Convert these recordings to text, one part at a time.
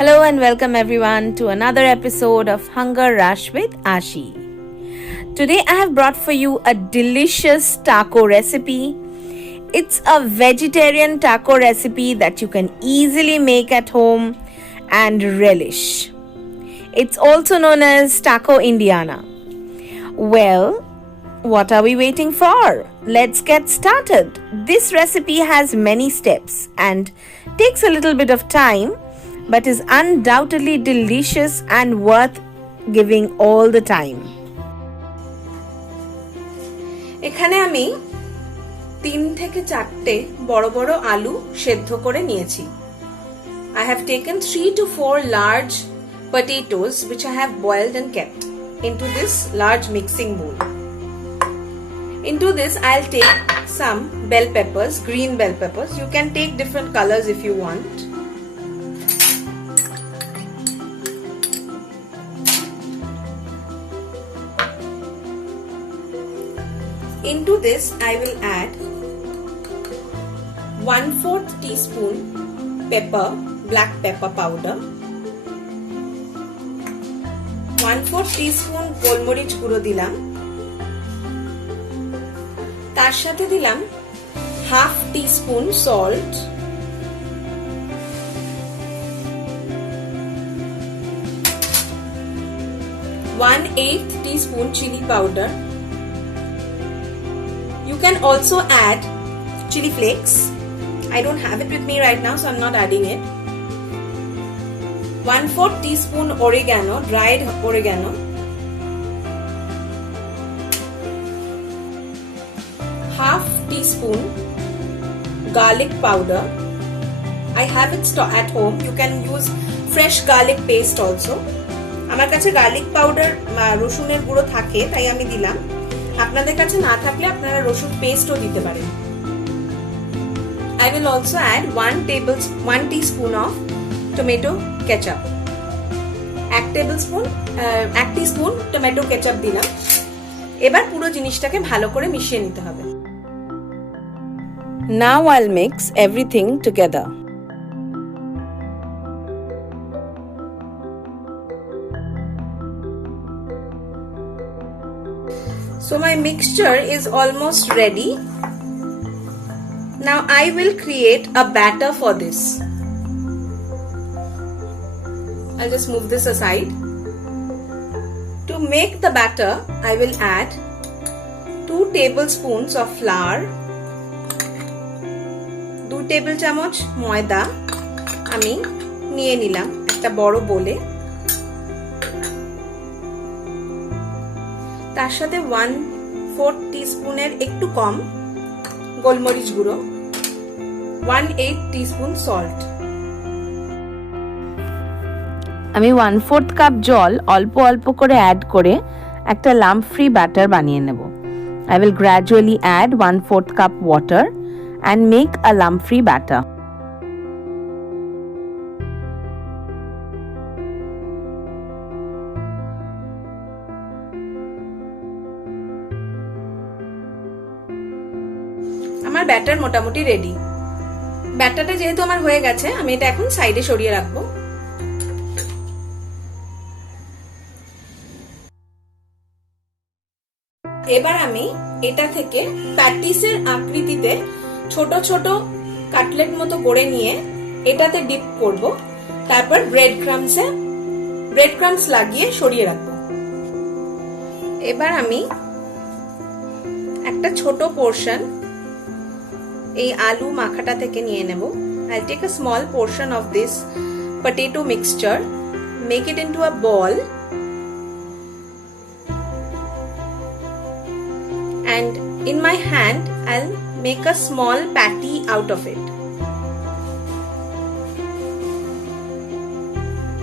Hello and welcome everyone to another episode of Hunger Rush with Ashi. Today I have brought for you a delicious taco recipe. It's a vegetarian taco recipe that you can easily make at home and relish. It's also known as Taco Indiana. Well, what are we waiting for? Let's get started. This recipe has many steps and takes a little bit of time, but is undoubtedly delicious and worth giving all the time. এখানে আমি 3 থেকে 4টে বড় বড় আলু সেদ্ধ করে নিয়েছি. I have taken 3 to 4 large potatoes which I have boiled and kept into this large mixing bowl. Into this I'll take some bell peppers, green bell peppers. You can take different colors if you want. Into this I will add 1/4 teaspoon pepper, black pepper powder, 1/4 teaspoon গোলমরিচ গুঁড়ো দিলাম, তার সাথে দিলাম 1/2 teaspoon salt, 1/8 teaspoon chili powder. You can also add chili flakes. I don't have it with me right now, so I'm not adding it. 1/4 teaspoon oregano, dried oregano. 1/2 teaspoon garlic powder. I have it at home. You can use fresh garlic paste also. আমার কাছে garlic powder রসুনের গুঁড়ো থাকে, তাই আমি দিলাম. আপনাদের কাছে না থাকলে আপনারা রসুন পেস্টও দিতে পারেন. I will also add 1 teaspoon of tomato ketchup. 1 teaspoon tomato ketchup দিলাম. এবার পুরো জিনিসটাকে ভালো করে মিশিয়ে নিতে হবে. Now I'll mix everything together. So my mixture is almost ready. Now I will create a batter for this. I'll just move this aside. To make the batter, I will add 2 tablespoons of flour, 2 টেবিল চামচ ময়দা আমি নিয়ে নিলাম একটা বড় বোলে, তার সাথে 1/4 টিস্পুনের একটু কম গোলমরিচ গুঁড়ো, 1/8 টিস্পুন সল্ট. আমি 1/4 কাপ জল অল্প অল্প করে অ্যাড করে একটা লাম্প ফ্রি ব্যাটার বানিয়ে নেব. I will gradually add 1/4 cup water and make a lump free batter. আমার ব্যাটার মোটামুটি রেডি. ব্যাটারটা যেহেতু আমার হয়ে গেছে, আমি এটা এখন সাইডে সরিয়ে রাখবো. এবার আমি এটা থেকে প্যাটিসের আকৃতিতে ছোট ছোট কাটলেট মতো করে নিয়ে এটাতে ডিপ করব. তারপর ব্রেড ক্রাম্বস লাগিয়ে সরিয়ে রাখবো. এবার আমি একটা ছোট পোরশন এই আলু মাখাটা থেকে নিয়ে নেব. I'll take a small portion of this potato mixture, make it into a ball, and in my hand I'll make a small patty out of it.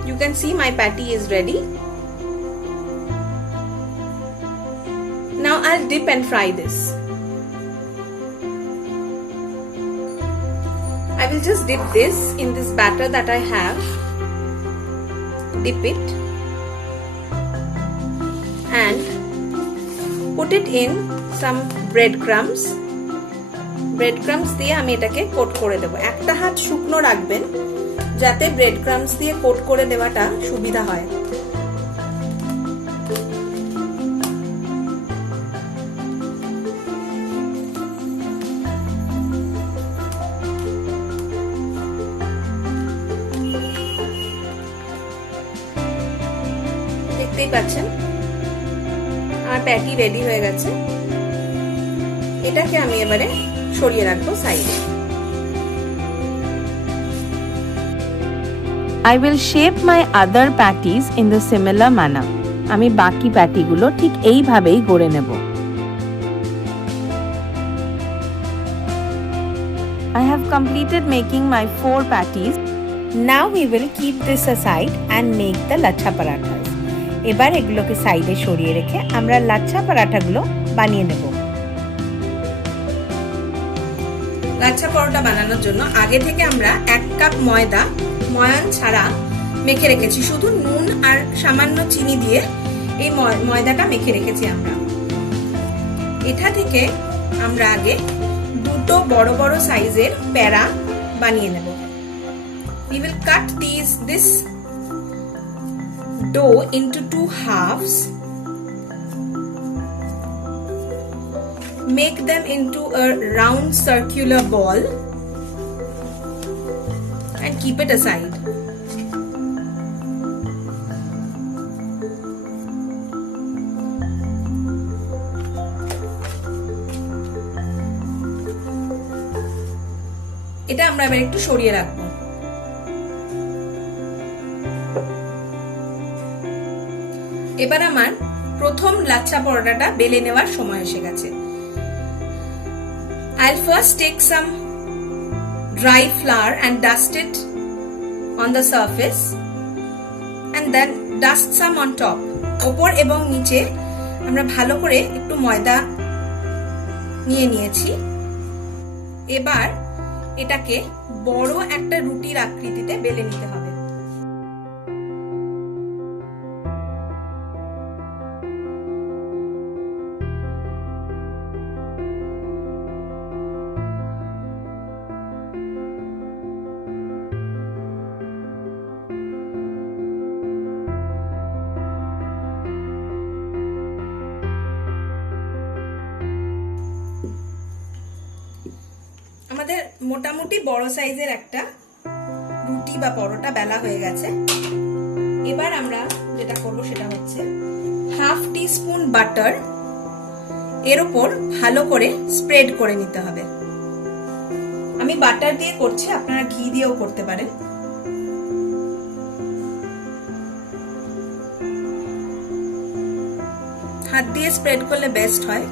You can see my patty is ready. Now I'll dip and fry this. I will just dip this in this batter that I have. Dip it and put it in some breadcrumbs. Bread crumbs দিয়ে আমি এটাকে কোট করে দেব. একটা হাত শুকনো রাখবেন যাতে bread crumbs দিয়ে কোট করে দেওয়াটা সুবিধা হয়। দেখতেই পাচ্ছেন আমার প্যাটি রেডি হয়ে গেছে। এটাকে আমি এবারে সরিয়ে রাখবো সাইডে। I will shape my other patties in the similar manner. আমি বাকি প্যাটিগুলো ঠিক এইভাবেই গড়ে নেব। I have completed making my 4 patties. Now we will keep this aside and make the lachha পরাঠাস। এবার এগুলোকে সাইডে সরিয়ে রেখে আমরা লাচ্ছা পরাঠাগুলো বানিয়ে নেব। লাচ্ছা পরোটা বানানোর জন্য আগে থেকে আমরা 1 কাপ ময়দা ময়ান ছাড়া মেখে রেখেছি, শুধু নুন আর সামান্য চিনি দিয়ে এই ময়দাটা মেখে রেখেছি আমরা। এটা থেকে আমরা আগে দুটো বড় বড় সাইজের প্যারা বানিয়ে নেব। We will cut this dough into 2 halves. Make them into a round circular ball and keep it aside. এটা আমরা এবার একটু সরিয়ে রাখবো। এবার আমার প্রথম লাচ্ছা পরোটাটা বেলে নেওয়ার সময় এসে গেছে। I'll first take some dry flour and dust it on the surface and then dust some on top. উপর এবং নিচে আমরা ভালো করে একটু ময়দা নিয়ে নিয়েছি। এবার এটাকে বড় একটা রুটির আকৃতিতে বেলে নিতে হবে। আমাদের মোটামুটি বড় সাইজের একটা রুটি বা পরোটা বেলা হয়ে গেছে। এবার আমরা যেটা করব সেটা হচ্ছে 1/2 টিস্পুন বাটার এর উপর ভালো করে স্প্রেড করে নিতে হবে। আমি বাটার দিয়ে করছি, আপনারা ঘি দিয়েও করতে পারেন। হাত দিয়ে স্প্রেড করলে বেস্ট হয়,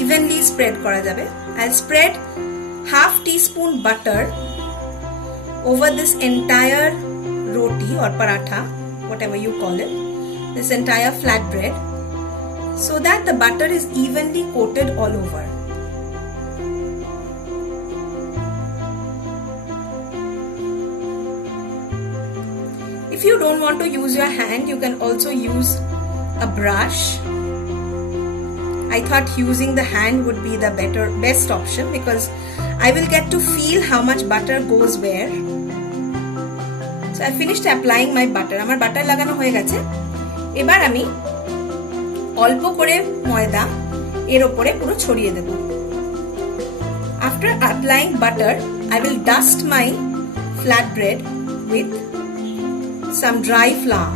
ইভেনলি স্প্রেড করা যাবে। I'll spread 1/2 teaspoon butter over this entire roti or paratha, whatever you call it, this entire flat bread, so that the butter is evenly coated all over. If you don't want to use your hand, you can also use a brush. I thought using the hand would be the best option because I will get to feel how much butter goes where. So I finished applying my butter. আমার বাটার লাগানো হয়ে গেছে। এবার আমি অল্প করে ময়দা এর উপরে পুরো ছড়িয়ে দেব। After applying butter, I will dust my flat bread with some dry flour.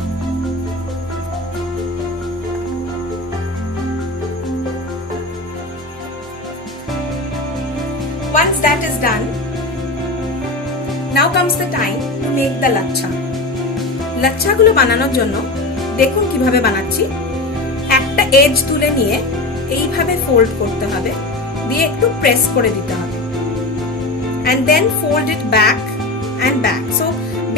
Once that is done, now comes the time to make the lachha. লাচ্ছাগুলো বানানোর জন্য দেখুন কিভাবে বানাচ্ছি। একটা এজ তুলে নিয়ে এইভাবে ফোল্ড করতে হবে, দিয়ে একটু প্রেস করে দিতে হবে, and then fold it back and back. So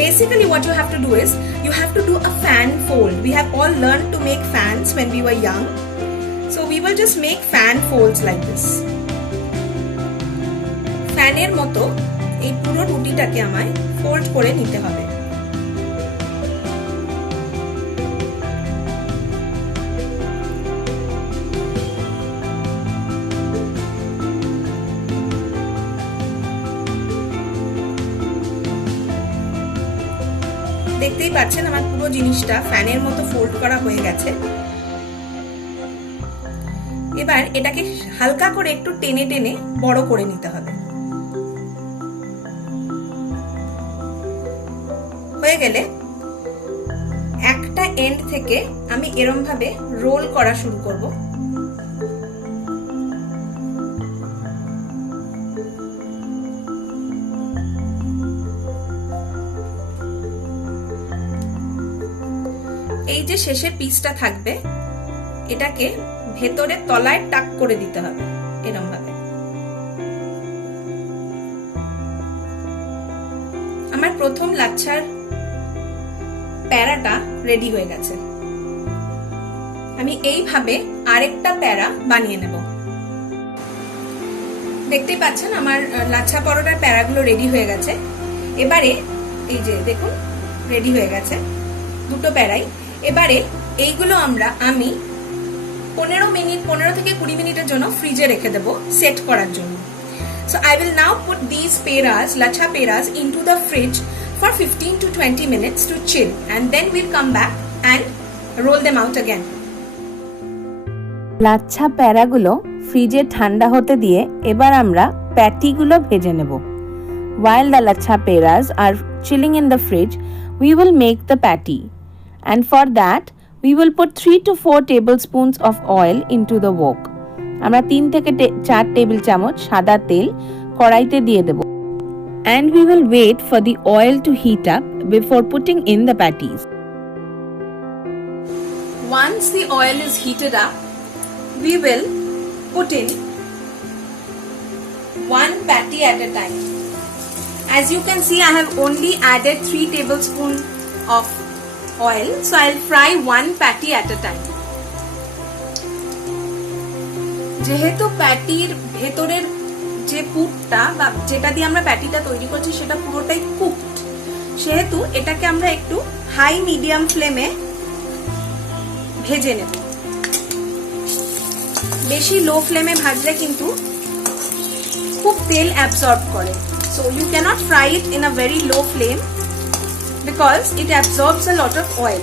basically what you have to do is you have to do a fan fold. We have all learned to make fans when we were young, so we will just make fan folds like this. ফ্যানের মতো এই পুরো রুটিটাকে আমায় ফোল্ড করে নিতে হবে। দেখতেই পাচ্ছেন আমার পুরো জিনিসটা ফ্যানের মতো ফোল্ড করা হয়ে গেছে। এবার এটাকে হালকা করে একটু টেনে টেনে বড় করে নিতে হবে। হয়ে গেলে একটা এন্ড থেকে আমি এরকম ভাবে রোল করা শুরু করব। এই যে শেষের পিসটা থাকবে এটাকে ভেতরে তলায় টাক করে দিতে হবে এরকম ভাবে। আমার প্রথম লাচ্ছার প্যারাটা রেডি হয়ে গেছে। আমি এইভাবে আরেকটা প্যারা বানিয়ে নেব। দেখতেই পাচ্ছেন আমার লাচ্ছা পরোটার প্যারাগুলো রেডি হয়ে গেছে। এবারে এই যে দেখুন রেডি হয়ে গেছে দুটো প্যারাই। এবারে এইগুলো আমি 15 থেকে 20 মিনিটের জন্য ফ্রিজে রেখে দেব সেট করার জন্য। So I will now put these peras, lacha peras, into the fridge for 15 to 20 minutes to chill, and then we'll come back and roll them out again. Lachha প্যারাগুলো ফ্রিজে ঠান্ডা হতে দিয়ে এবার আমরা প্যাটিগুলো ভেজে নেব। While the lacha peras are chilling in the fridge, we will make the patty, and for that we will put 3 to 4 tablespoons of oil into the wok. আমরা 3 থেকে 4 টেবিল চামচ সাদা তেল কড়াইতে দিয়ে দেব, and we will wait for the oil to heat up before putting in the patties. Once the oil is heated up, we will put in one patty at a time. As you can see, I have only added 3 tablespoons of oil, so I'll fry one patty at a time. যেহেতু প্যাটির ভেতরের যে পুরটা বা যেটা দিয়ে আমরা প্যাটিটা তৈরি করছি সেটা পুরোটাই কুকড, সেহেতু এটাকে আমরা একটু হাই মিডিয়াম ফ্লেমে ভেজে নেব। বেশি লো ফ্লেমে ভাজলে কিন্তু খুব তেল অ্যাবজর্ব করে, so you cannot fry it in a very low flame because it absorbs a lot of oil.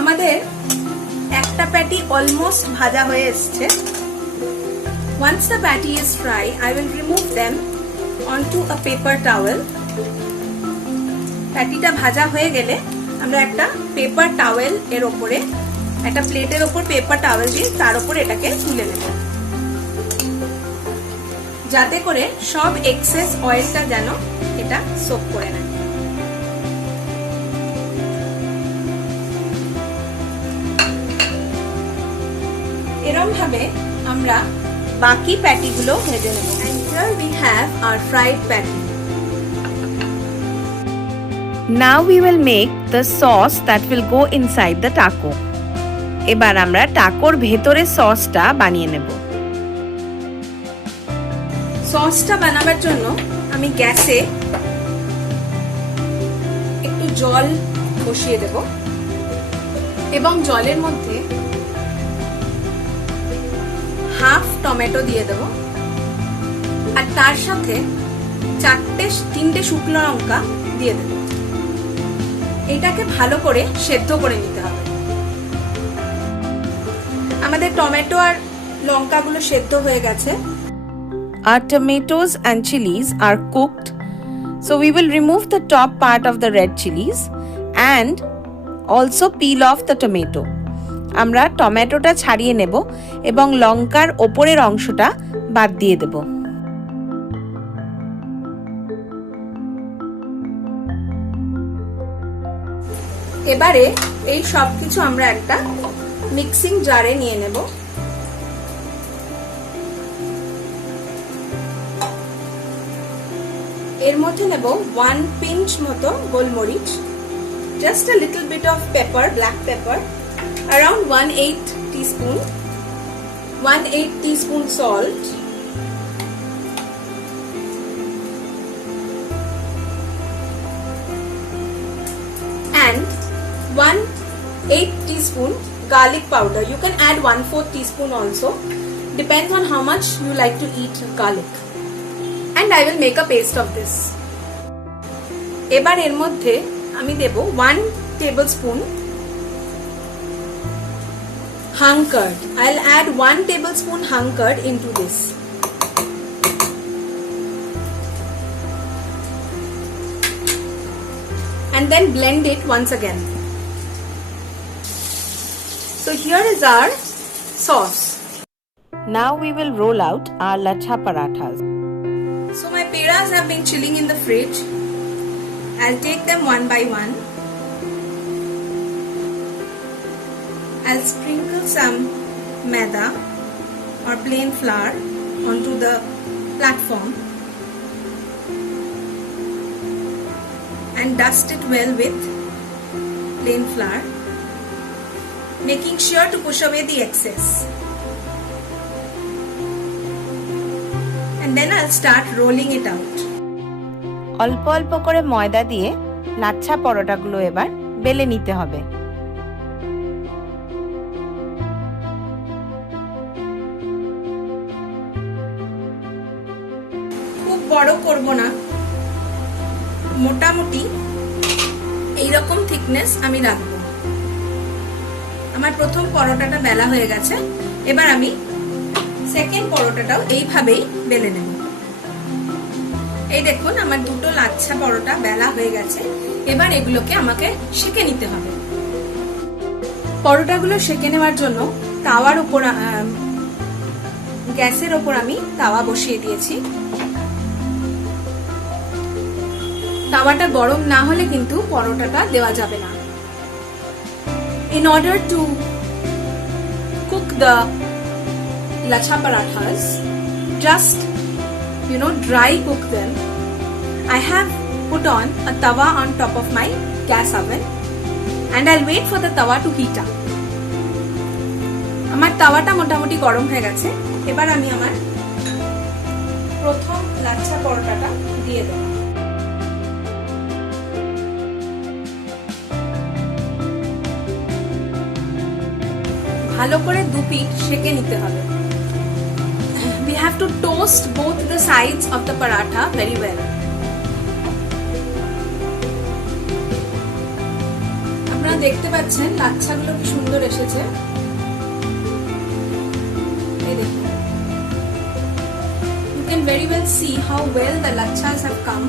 আমাদের একটা প্যাটি অলমোস্ট ভাজা হয়ে এসেছে। Once the patty is fry, I will remove them onto a paper towel. প্যাটিটা ভাজা হয়ে গেলে আমরা একটা পেপার টাওয়েল এর উপরে, একটা প্লেটের উপর পেপার টাওয়েল দিয়ে তার উপর এটাকে তুলে নেব, যাতে করে সব এক্সেস অয়েলটা যেন এটা সোক করে নেয়। এরকম ভাবে আমরা বাকি প্যাটিগুলো ভেজে নেব। And here we have our fried patty. Now we will make the sauce that will go inside the taco. এবার আমরা টাকোর ভেতরে সসটা বানিয়ে নেব। সসটা বানাবার জন্য আমি গ্যাসে একটু জল বসিয়ে দেব এবং জলের মধ্যে হাফ টমেটো দিয়ে দেব আর তার সাথে 3টে শুকনো লঙ্কা দিয়ে দেব। এটাকে ভালো করে সেদ্ধ করে নিতে হবে। আমাদের টমেটো আর লঙ্কাগুলো সেদ্ধ হয়ে গেছে। Our tomatoes and chilies are cooked, so we will remove the top part of the red chilies and also peel off the tomato. আমরা টমেটোটা ছাড়িয়ে নেব এবং লঙ্কার ওপরের অংশটা বাদ দিয়ে দেব। এবারে এই সবকিছু আমরা একটা মিক্সিং জারে নিয়ে নেব। এর মধ্যে নেব 1 পিঞ্চ মতো গোলমরিচ, just a little bit of pepper, black pepper, around 1/8 teaspoon, 1/8 teaspoon salt, and 1/8 teaspoon garlic powder. You can add 1/4 teaspoon also, depends on how much you like to eat garlic. And and I will make a paste of this. এবার এর মধ্যে আমি দেব 1 tablespoon hung curd. I'll add 1 tablespoon hung curd into this. And then blend it once again. So here is our sauce. Now we will roll out our lachha parathas. So my peras have been chilling in the fridge. I'll take them one by one. I'll sprinkle some maida or plain flour onto the platform and dust it well with plain flour, making sure to push away the excess. And then I'll start rolling it out. অল্প অল্প করে ময়দা দিয়ে লাচ্ছা পরোটাগুলো এবার বেলে নিতে হবে। খুব বড় করব না, মোটামুটি এইরকম থিকনেস আমি রাখবো। আমার প্রথম পরোটাটা বেলা হয়ে গেছে, এবার আমি সেকেন্ড পরোটাটাও এইভাবেই বেলে নেব। এই দেখুন আমার দুটো লাচ্ছা পরোটা বেলা হয়ে গেছে, এবার এগুলোকে আমাকে সেঁকে নিতে হবে। পরোটাগুলো সেঁকে নেওয়ার জন্য তাওয়ার উপর গ্যাসের ওপর আমি তাওয়া বসিয়ে দিয়েছি। তাওয়াটা গরম না হলে কিন্তু পরোটাটা দেওয়া যাবে না। In order to cook the lachha parathas, just dry cook them. I have put on a tawa on top of my gas oven and I'll wait for the tawa to heat up. আমার তাওয়াটা মোটামুটি গরম হয়ে গেছে, এবার আমি আমার প্রথম লাচ্ছা পরোটাটা দিয়ে দেব। ভালো করে দুপিঠ সেঁকে নিতে হবে। We have to toast both the sides of the paratha very well. আপনারা দেখতে পাচ্ছেন লাচ্ছাগুলো কি সুন্দর এসেছে। এই দেখুন, you can very well see how well the lachhas have come.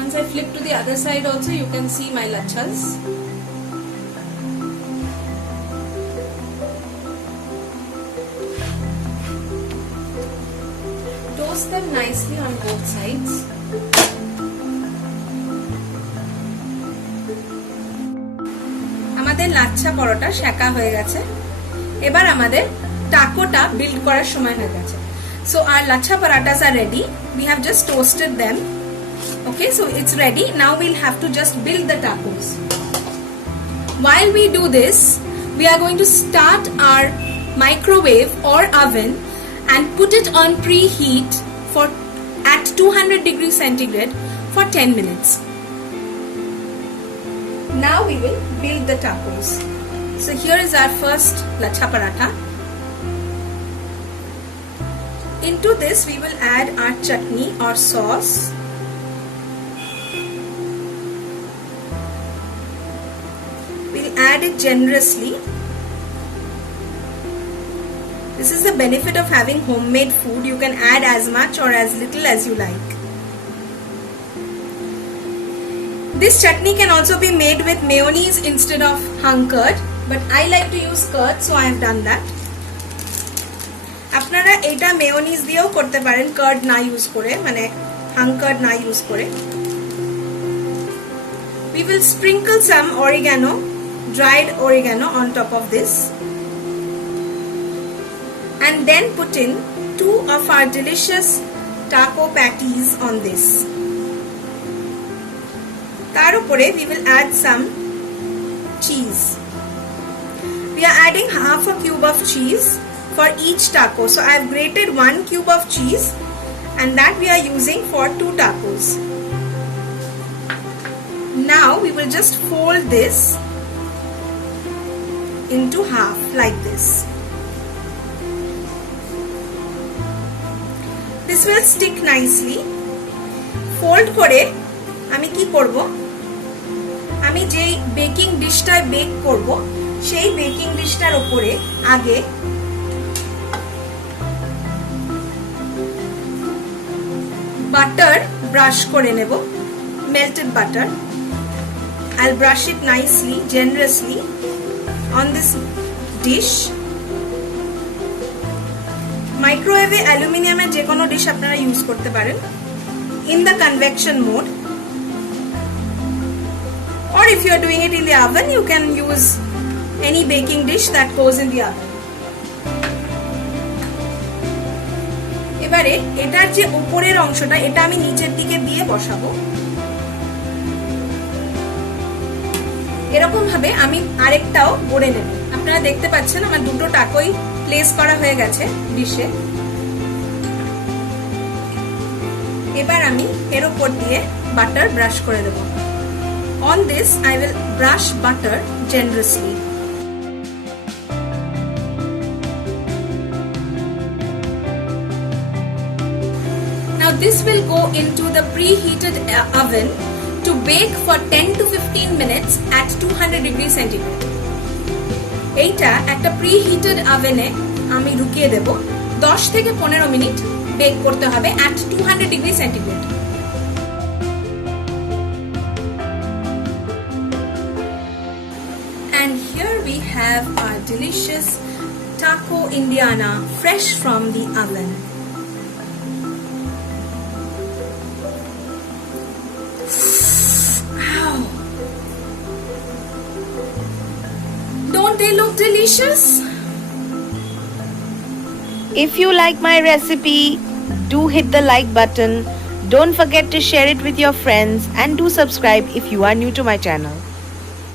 Once I flip to the other side also, you can see my lachhas. Toast them nicely on both sides. আমাদের লাচ্ছা পরোটা সেকা হয়ে গেছে, এবার আমাদের টাকোটা বিল্ড করার সময় হয়ে গেছে। So our lachha parathas are ready. We have just toasted them. Okay, so it's ready. Now we'll have to just build the tacos. While we do this, we are going to start our microwave or oven and put it on preheat at 200 degrees centigrade for 10 minutes. Now we will build the tacos. So here is our first lachha paratha. Into this we will add our chutney or sauce. We'll add it generously. This is the benefit of having homemade food. You can add as much or as little as you like. This chutney can also be made with mayonnaise instead of hung curd, but I like to use curd, so I have done that. আপনারা এটা মেয়োনিজ দিয়েও করতে পারেন, কার্ড না ইউজ করে, মানে হাং কার্ড না ইউজ করে। We will sprinkle some oregano, dried oregano on top of this. And then put in 2 of our delicious taco patties on this. তার উপরে we will add some cheese. We are adding half a cube of cheese for each taco. So I have grated 1 cube of cheese and that we are using for 2 tacos. Now we will just fold this into half like this. This will stick nicely. Fold করে আমি কি করব, আমি যেই বেকিং ডিশটায় বেক করব সেই বেকিং ডিশটার উপরে আগে বাটার ব্রাশ করে নেব, melted butter. I'll brush it nicely, generously on this dish. মাইক্রোওয়েভে অ্যালুমিনিয়ামের যে কোনো ডিশ আপনারা ইউজ করতে পারেন in the convection mode, or if you are doing it in the oven you can use any baking dish that goes in the oven. এবারে এটার যে উপরের অংশটা এটা আমি নিচের দিকে দিয়ে বসাবো। এরকম ভাবে আমি আরেকটাও গড়ে নেব। আপনারা দেখতে পাচ্ছেন আমার দুটো টাকোই প্লেস করা হয়ে গেছে ডিশে। এবার আমি এর উপর দিয়ে বাটার ব্রাশ করে দেব। On this I will brush butter generously. Now this will go into the preheated oven to bake for 10 to 15 minutes at 200 degrees centigrade. এইটা একটা প্রিহিটেড ওভেনে আমি ঢুকিয়ে দেব। 10 থেকে 15 মিনিট বেক করতে হবে at 200 degrees centigrade. And here we have our delicious taco indiana fresh from the oven. Wow. Don't they look delicious? If you like my recipe, do hit the like button. Don't forget to share it with your friends and do subscribe if you are new to my channel.